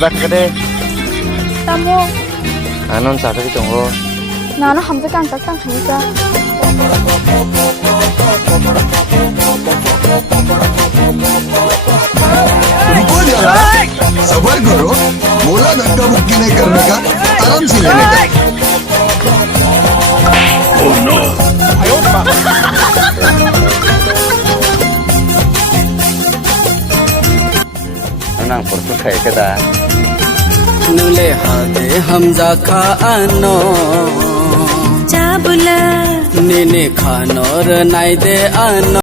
Bác cái đây Tam mua non xả cái chồng hô nó không có căng tăng thử ra रुको जरा सबर करो बोला धक्का मुक्की नहीं करने का आराम से लेने का oh, no. nang perlu kayak kita nule hade hamza khano चाबुला nene khanor nai de ano